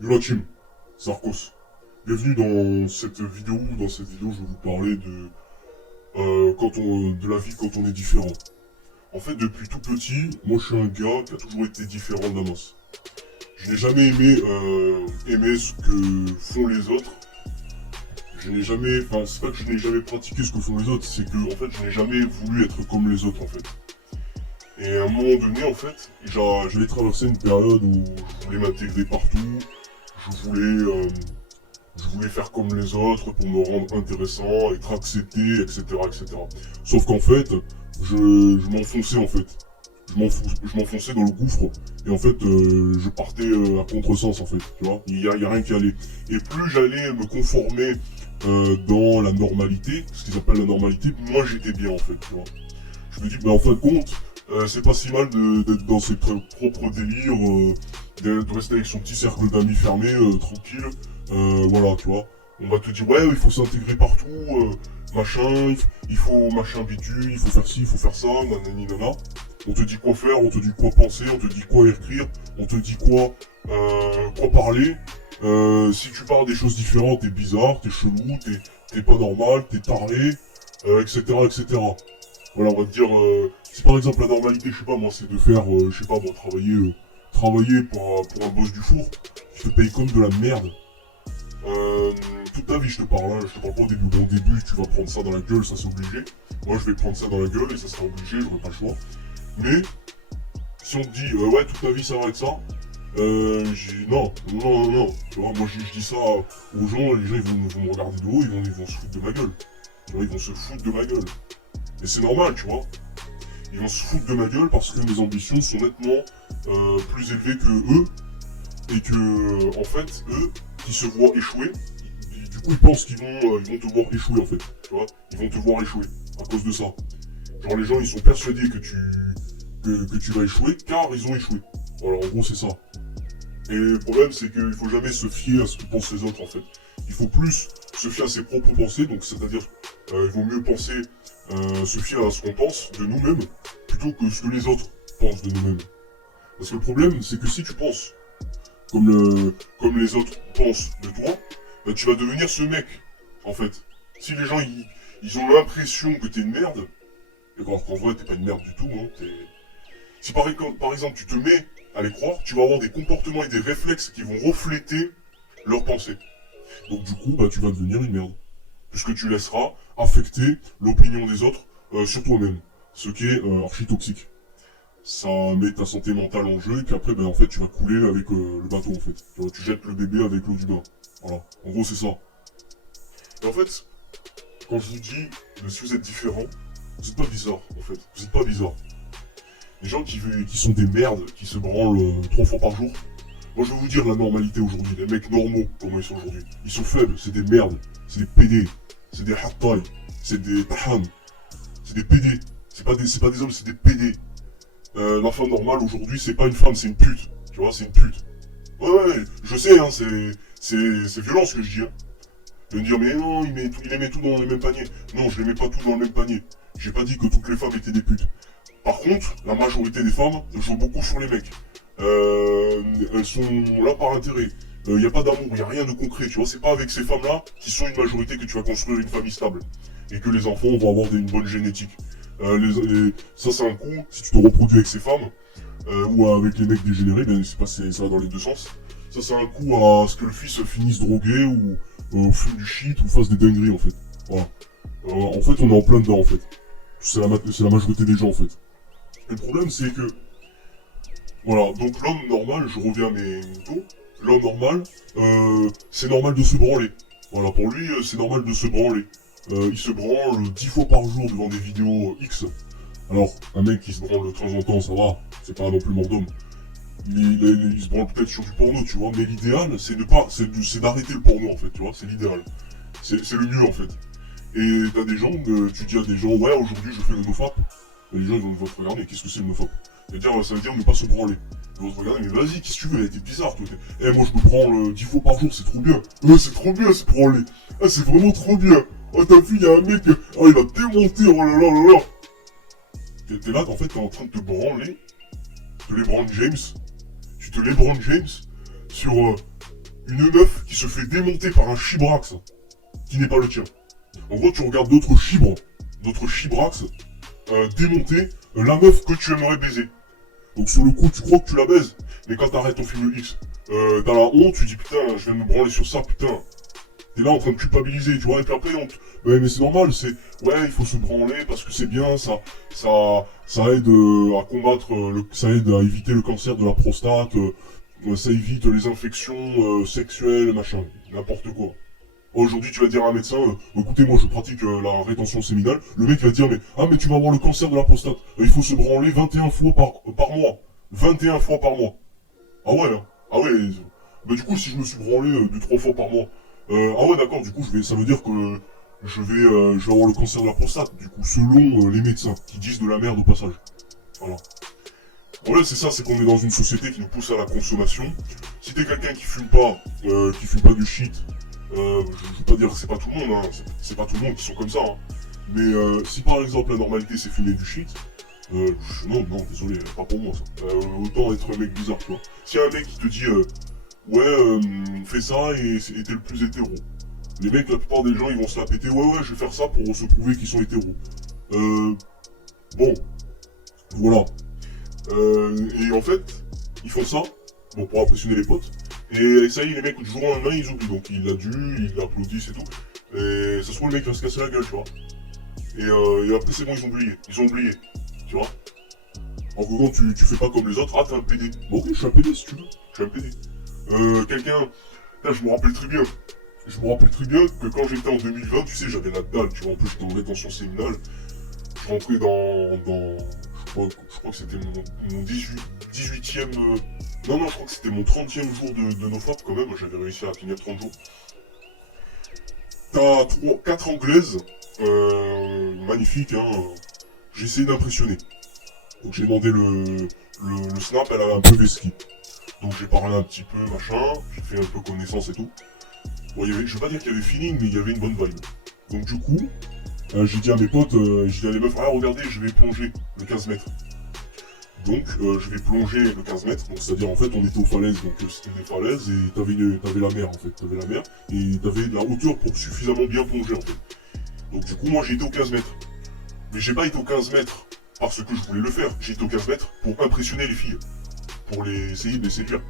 Yo la team, Sarkos. Bienvenue dans cette vidéo. Dans cette vidéo, je vais vous parler de la vie quand on est différent. En fait, depuis tout petit, moi je suis un gars qui a toujours été différent de la masse. Je n'ai jamais aimé ce que font les autres. Je n'ai jamais, enfin c'est pas que je n'ai jamais pratiqué ce que font les autres, c'est que en fait je n'ai jamais voulu être comme les autres en fait. Et à un moment donné en fait, j'allais traverser une période où je voulais m'intégrer partout, je voulais, euh, je voulais faire comme les autres pour me rendre intéressant, être accepté, etc., etc. Sauf qu'en fait, je m'enfonçais en fait. Je m'enfonçais dans le gouffre et en fait, je partais à contresens en fait. Tu vois, il y a rien qui allait. Et plus j'allais me conformer dans la normalité, ce qu'ils appellent la normalité, moi j'étais bien en fait. Tu vois. Je me dis, mais en fin de compte, c'est pas si mal d'être dans ses propres délires, de rester avec son petit cercle d'amis fermé, tranquille. Voilà, tu vois. On va te dire, ouais, il faut s'intégrer partout, machin, il faut machin bidule, il faut faire ci, il faut faire ça, nanani nana. On te dit quoi faire, on te dit quoi penser, on te dit quoi écrire, on te dit quoi parler. Si tu parles des choses différentes, t'es bizarre, t'es chelou, t'es pas normal, t'es taré, etc., etc. Voilà, on va te dire, si par exemple la normalité, je sais pas moi, c'est de faire, je sais pas moi, travailler pour un boss du four, qui te paye comme de la merde. Toute ta vie, je te parle, hein, je te parle pas au début. Bon, au début, tu vas prendre ça dans la gueule, ça c'est obligé. Moi, je vais prendre ça dans la gueule et ça sera obligé, j'aurai pas le choix. Mais, si on te dit, ouais, toute ta vie, ça va être ça, non, non, non, non. Tu vois, moi, je dis ça aux gens, les gens, vont me regarder de haut, ils vont se foutre de ma gueule. Tu vois, ils vont se foutre de ma gueule. Et c'est normal, tu vois. Ils vont se foutre de ma gueule parce que mes ambitions sont nettement plus élevées que eux. Et que, en fait, eux, qui se voient échouer, du coup, ils pensent ils vont te voir échouer, en fait. Tu vois, ils vont te voir échouer à cause de ça. Genre, les gens, ils sont persuadés que tu vas échouer car ils ont échoué. Voilà, en gros, c'est ça. Et le problème, c'est qu'il faut jamais se fier à ce que pensent les autres, en fait. Il faut plus se fier à ses propres pensées, donc c'est-à-dire, il vaut mieux se fier à ce qu'on pense de nous-mêmes, plutôt que ce que les autres pensent de nous-mêmes. Parce que le problème, c'est que si tu penses comme les autres pensent de toi, bah, tu vas devenir ce mec, en fait. Si les gens, ils ont l'impression que t'es une merde, et alors qu'en vrai, t'es pas une merde du tout, hein, si par exemple, tu te mets à les croire, tu vas avoir des comportements et des réflexes qui vont refléter leurs pensées. Donc du coup, bah, tu vas devenir une merde. Puisque tu laisseras affecter l'opinion des autres sur toi-même. Ce qui est archi toxique. Ça met ta santé mentale en jeu et puis après, ben, en fait, tu vas couler avec le bateau, en fait. Tu jettes le bébé avec l'eau du bain. Voilà. En gros, c'est ça. Et en fait, quand je vous dis, si vous êtes différent, vous êtes pas bizarre, en fait. Vous êtes pas bizarre. Les gens qui sont des merdes, qui se branlent 3 fois par jour. Moi, je vais vous dire la normalité aujourd'hui. Les mecs normaux, comment ils sont aujourd'hui. Ils sont faibles, c'est des merdes. C'est des PD. C'est des hattaï. C'est des tahan. C'est des PD. C'est pas des hommes, c'est des PD. La femme normale aujourd'hui, c'est pas une femme, c'est une pute. Tu vois, c'est une pute. Ouais, ouais, je sais, hein, c'est violent ce que je dis. Hein. De me dire, mais non, il les met tout dans le même panier. Non, je les mets pas tout dans le même panier. J'ai pas dit que toutes les femmes étaient des putes. Par contre, la majorité des femmes jouent beaucoup sur les mecs. Elles sont là par intérêt. Il n'y a pas d'amour, il n'y a rien de concret. Tu vois, c'est pas avec ces femmes-là qui sont une majorité que tu vas construire une famille stable. Et que les enfants vont avoir une bonne génétique. Ça, c'est un coup, si tu te reproduis avec ces femmes, ou avec les mecs dégénérés, ben, ça va dans les deux sens. Ça, c'est un coup à ce que le fils finisse drogué ou fume du shit ou fasse des dingueries, en fait. Voilà. En fait, on est en plein dedans, en fait. C'est la majorité des gens, en fait. Et le problème, c'est que, voilà, donc l'homme normal, je reviens à mes moutons, l'homme normal, c'est normal de se branler. Voilà, pour lui, c'est normal de se branler. Il se branle 10 fois par jour devant des vidéos X. Alors, un mec qui se branle de temps en temps, ça va, c'est pas non plus mort d'homme. Il se branle peut-être sur du porno, tu vois, mais l'idéal, c'est d'arrêter le porno, en fait, tu vois, c'est l'idéal. C'est le mieux, en fait. Et t'as des gens, tu dis à des gens, ouais, aujourd'hui je fais le nofap. Et les gens, ils vont te regarder, qu'est-ce que c'est le nofap? Ça veut dire ne pas se branler. Ils vont te regarder, mais vas-y, qu'est-ce que tu veux, t'es bizarre, toi. Eh, moi je me branle 10 fois par jour, c'est trop bien. C'est trop bien, se branler. Ah, c'est vraiment trop bien. Oh, t'as vu, y'a un mec, il va te démonter, oh là là là là. T'es là, en fait, t'es en train de te branler, de LeBron James. Tu te LeBron James sur Une meuf qui se fait démonter par un chibrax qui n'est pas le tien. En gros, tu regardes d'autres chibrax, démonter la meuf que tu aimerais baiser. Donc sur le coup, tu crois que tu la baises, mais quand t'arrêtes ton film X, t'as la honte, tu dis putain, je viens de me branler sur ça, putain. T'es là en train de culpabiliser, tu vois, et puis après, ouais, mais c'est normal, ouais, il faut se branler parce que c'est bien, ça aide à combattre, ça aide à éviter le cancer de la prostate, ça évite les infections sexuelles, machin, n'importe quoi. Aujourd'hui, tu vas dire à un médecin, écoutez, moi je pratique la rétention séminale. Le mec va dire, mais tu vas avoir le cancer de la prostate. Il faut se branler 21 fois par mois. 21 fois par mois. Ah ouais, hein. Ah ouais. Bah du coup, si je me suis branlé 2-3 fois par mois, ah ouais, d'accord, du coup, ça veut dire que je vais avoir le cancer de la prostate. Du coup, selon les médecins, qui disent de la merde au passage. Voilà. Voilà, c'est ça, c'est qu'on est dans une société qui nous pousse à la consommation. Si t'es quelqu'un qui fume pas du shit, je veux pas dire que c'est pas tout le monde, hein, c'est pas tout le monde qui sont comme ça, hein. Mais si par exemple la normalité c'est fumer du shit, non, désolé, pas pour moi ça. Autant être un mec bizarre, tu vois. S'il y a un mec qui te dit, ouais, fais ça et t'es le plus hétéro. Les mecs, la plupart des gens, ils vont se la péter, ouais, je vais faire ça pour se prouver qu'ils sont hétéros. Bon, voilà. Et en fait, ils font ça, bon, pour impressionner les potes. Et ça y est, les mecs, du jour au lendemain, ils oublient. Donc, ils l'applaudissent et tout. Et ça se trouve, le mec va se casser la gueule, tu vois. Et après, c'est bon, ils ont oublié. Ils ont oublié, tu vois. En gros, tu fais pas comme les autres. Ah, t'es un PD. Bon, ok, je suis un PD, si tu veux. Je suis un PD. Quelqu'un... Là, je me rappelle très bien. Je me rappelle très bien que quand j'étais en 2020, tu sais, j'avais la dalle, tu vois. En plus, j'étais en rétention séminale. Je rentrais je crois que c'était mon 18e... Non, je crois que c'était mon 30e jour de NoFap quand même, j'avais réussi à finir 30 jours. T'as 4 anglaises, magnifiques, hein. J'ai essayé d'impressionner. Donc j'ai demandé le snap, elle avait un peu vesqui. Donc j'ai parlé un petit peu, machin, j'ai fait un peu connaissance et tout. Bon, je veux pas dire qu'il y avait feeling, mais il y avait une bonne vibe. Donc du coup, j'ai dit à mes potes, j'ai dit à les meufs, ah regardez, je vais plonger le 15 mètres. Donc je vais plonger le 15 mètres, donc c'est-à-dire en fait on était aux falaises, donc c'était des falaises et t'avais la mer en fait, t'avais la mer et t'avais de la hauteur pour suffisamment bien plonger en fait. Donc du coup moi j'ai été au 15 mètres. Mais j'ai pas été au 15 mètres parce que je voulais le faire, j'ai été au 15 mètres pour impressionner les filles, pour essayer de les séduire.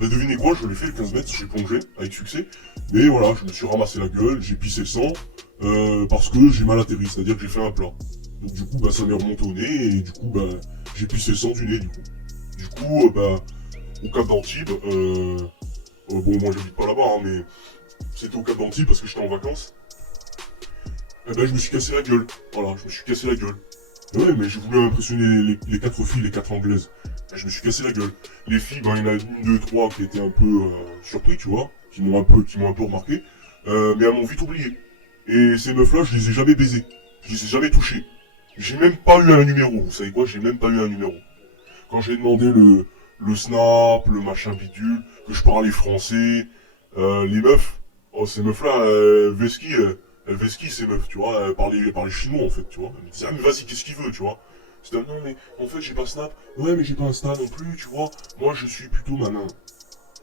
Bah devinez quoi, je l'ai fait le 15 mètres, j'ai plongé avec succès, mais voilà, je me suis ramassé la gueule, j'ai pissé le sang, parce que j'ai mal atterri, c'est-à-dire que j'ai fait un plat. Donc du coup, bah ça m'est remonté au nez, et du coup, bah j'ai pissé le sang du nez, du coup. Du coup, au Cap d'Antibes, bon, moi j'habite pas là-bas, hein, mais c'était au Cap d'Antibes parce que j'étais en vacances. Et ben je me suis cassé la gueule, voilà, je me suis cassé la gueule. Ouais, mais j'ai voulu impressionner les 4 filles, les 4 anglaises. Je me suis cassé la gueule. Les filles, ben il y en a une, deux, trois qui étaient un peu surpris, tu vois, qui m'ont un peu remarqué, mais elles m'ont vite oublié. Et ces meufs-là, je les ai jamais baisées, je les ai jamais touchées. J'ai même pas eu un numéro, vous savez quoi, j'ai même pas eu un numéro. Quand j'ai demandé le snap, le machin bidule, que je parlais français, les meufs, oh ces meufs-là, elles vesquillent ces meufs, tu vois, elles parlaient chinois en fait, tu vois. Elles me disaient, ah mais vas-y, qu'est-ce qu'il veut, tu vois. C'était, non mais en fait j'ai pas snap, ouais mais j'ai pas Insta non plus, tu vois, moi je suis plutôt malin.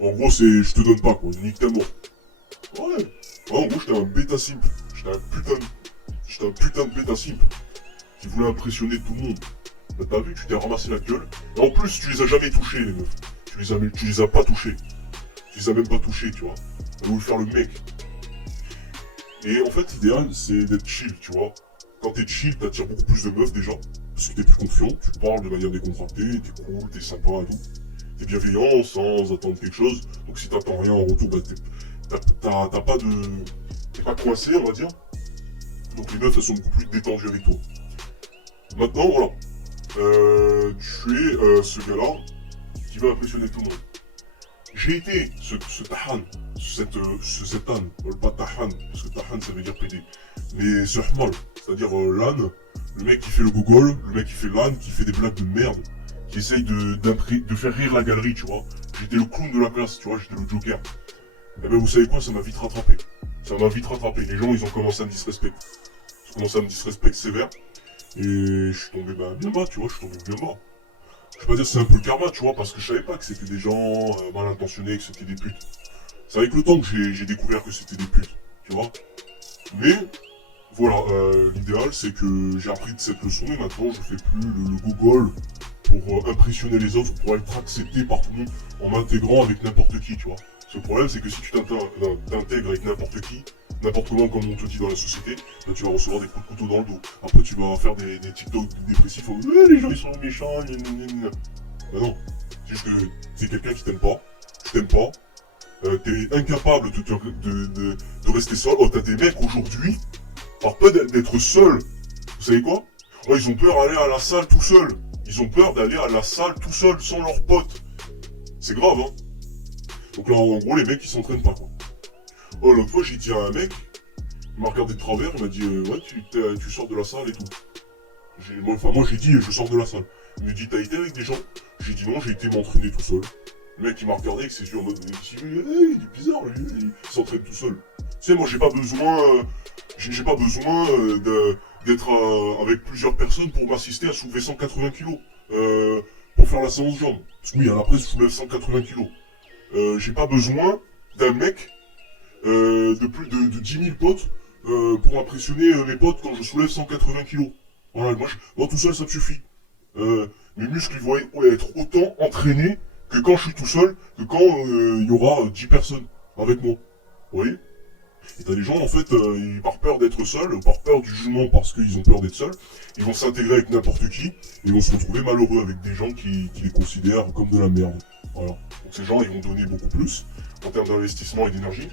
En gros c'est, je te donne pas quoi, nique ta mort. Ouais, en gros j'étais un bêta simp, j'étais un putain de bêta simp, qui voulait impressionner tout le monde. Bah, t'as vu, tu t'es ramassé la gueule. Et en plus, tu les as jamais touchés, les meufs. Tu les as pas touchés. Tu les as même pas touchés, tu vois. T'as voulu faire le mec. Et en fait, l'idéal, c'est d'être chill, tu vois. Quand t'es chill, t'attires beaucoup plus de meufs déjà. Parce que t'es plus confiant, tu parles de manière décontractée, t'es cool, t'es sympa et tout. T'es bienveillant sans attendre quelque chose. Donc si t'attends rien en retour, bah t'as pas de... T'es pas coincé, on va dire. Donc les meufs, elles sont beaucoup plus détendues avec toi. Maintenant, voilà. Tu es ce gars-là qui va impressionner tout le monde. J'ai été ce tahan, cet âne, pas tahan, parce que tahan ça veut dire pédé, mais ce hmal, c'est-à-dire l'âne, le mec qui fait le gogol, le mec qui fait l'âne, qui fait des blagues de merde, qui essaye de faire rire la galerie, tu vois. J'étais le clown de la classe, tu vois, j'étais le joker. Et ben vous savez quoi, ça m'a vite rattrapé. Ça m'a vite rattrapé. Les gens, ils ont commencé à me disrespecter. Ils ont commencé à me disrespecter sévère. Et je suis tombé bien bas, tu vois, je suis tombé bien bas. Je vais pas dire que c'est un peu le karma, tu vois, parce que je savais pas que c'était des gens mal intentionnés, que c'était des putes. C'est avec le temps que j'ai découvert que c'était des putes, tu vois. Mais, voilà, l'idéal c'est que j'ai appris de cette leçon et maintenant je fais plus le gogol pour impressionner les autres, pour être accepté par tout le monde en m'intégrant avec n'importe qui, tu vois. Le problème c'est que si tu t'intègres avec n'importe qui, n'importe comment comme on te dit dans la société, bah, tu vas recevoir des coups de couteau dans le dos. Après tu vas faire des TikTok dépressifs où les gens ils sont méchants, bah non, c'est juste que c'est quelqu'un qui t'aime pas, je t'aime pas, t'es incapable de rester seul. Oh, t'as des mecs aujourd'hui, par peur d'être seul, vous savez quoi? Oh, ils ont peur d'aller à la salle tout seul. Ils ont peur d'aller à la salle tout seul, sans leurs potes. C'est grave, hein. Donc là, en gros, les mecs, ils s'entraînent pas, quoi. Oh, l'autre fois, j'ai dit à un mec, il m'a regardé de travers, il m'a dit, ouais, tu sors de la salle et tout. Moi, j'ai dit, je sors de la salle. Il me dit, t'as été avec des gens? J'ai dit non, j'ai été m'entraîner tout seul. Le mec, il m'a regardé avec ses yeux en mode, il est bizarre, lui, il s'entraîne tout seul. Tu sais, moi, j'ai pas besoin, d'être avec plusieurs personnes pour m'assister à soulever 180 kilos. Pour faire la séance jambes. Parce que oui, à la presse, je soulève 180 kilos. J'ai pas besoin d'un mec de plus de 10 000 potes pour impressionner mes potes quand je soulève 180 kilos. Voilà, moi tout seul, ça me suffit. Mes muscles ils vont être autant entraînés que quand je suis tout seul, que quand il y aura 10 personnes avec moi. Vous voyez? Et t'as des gens, en fait, par peur d'être seuls, ou par peur du jugement parce qu'ils ont peur d'être seuls, ils vont s'intégrer avec n'importe qui, et ils vont se retrouver malheureux avec des gens qui les considèrent comme de la merde. Voilà. Donc ces gens, ils vont donner beaucoup plus, en termes d'investissement et d'énergie.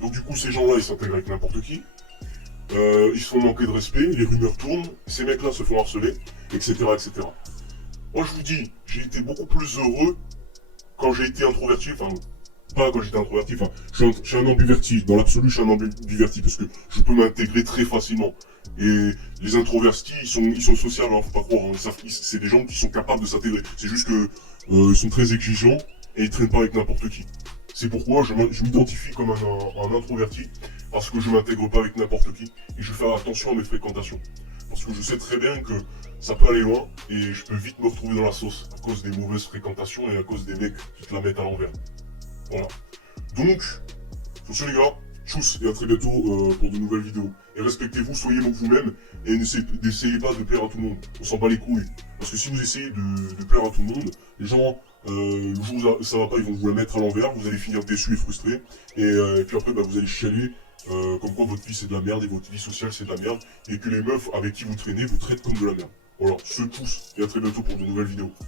Donc du coup, ces gens-là, ils s'intègrent avec n'importe qui, ils se font manquer de respect, les rumeurs tournent, ces mecs-là se font harceler, etc., etc. Moi, je vous dis, j'ai été beaucoup plus heureux quand j'ai été introverti, enfin, pas quand j'étais introverti, enfin, je suis un ambiverti. Dans l'absolu, je suis un ambiverti parce que je peux m'intégrer très facilement. Et les introvertis, ils sont sociables, hein, faut pas croire. Hein, c'est des gens qui sont capables de s'intégrer. C'est juste que ils sont très exigeants et ils traînent pas avec n'importe qui. C'est pourquoi je m'identifie comme un introverti parce que je m'intègre pas avec n'importe qui et je fais attention à mes fréquentations. Parce que je sais très bien que ça peut aller loin et je peux vite me retrouver dans la sauce à cause des mauvaises fréquentations et à cause des mecs qui te la mettent à l'envers. Voilà. Donc, sur ce les gars, tchuss et à très bientôt pour de nouvelles vidéos. Et respectez-vous, soyez vous-même et n'essayez pas de plaire à tout le monde. On s'en bat les couilles. Parce que si vous essayez de plaire à tout le monde, les gens, le jour où ça va pas, ils vont vous la mettre à l'envers, vous allez finir déçu et frustré. Et puis après, vous allez chialer comme quoi votre vie c'est de la merde et votre vie sociale c'est de la merde. Et que les meufs avec qui vous traînez vous traitent comme de la merde. Voilà, ce tchuss et à très bientôt pour de nouvelles vidéos.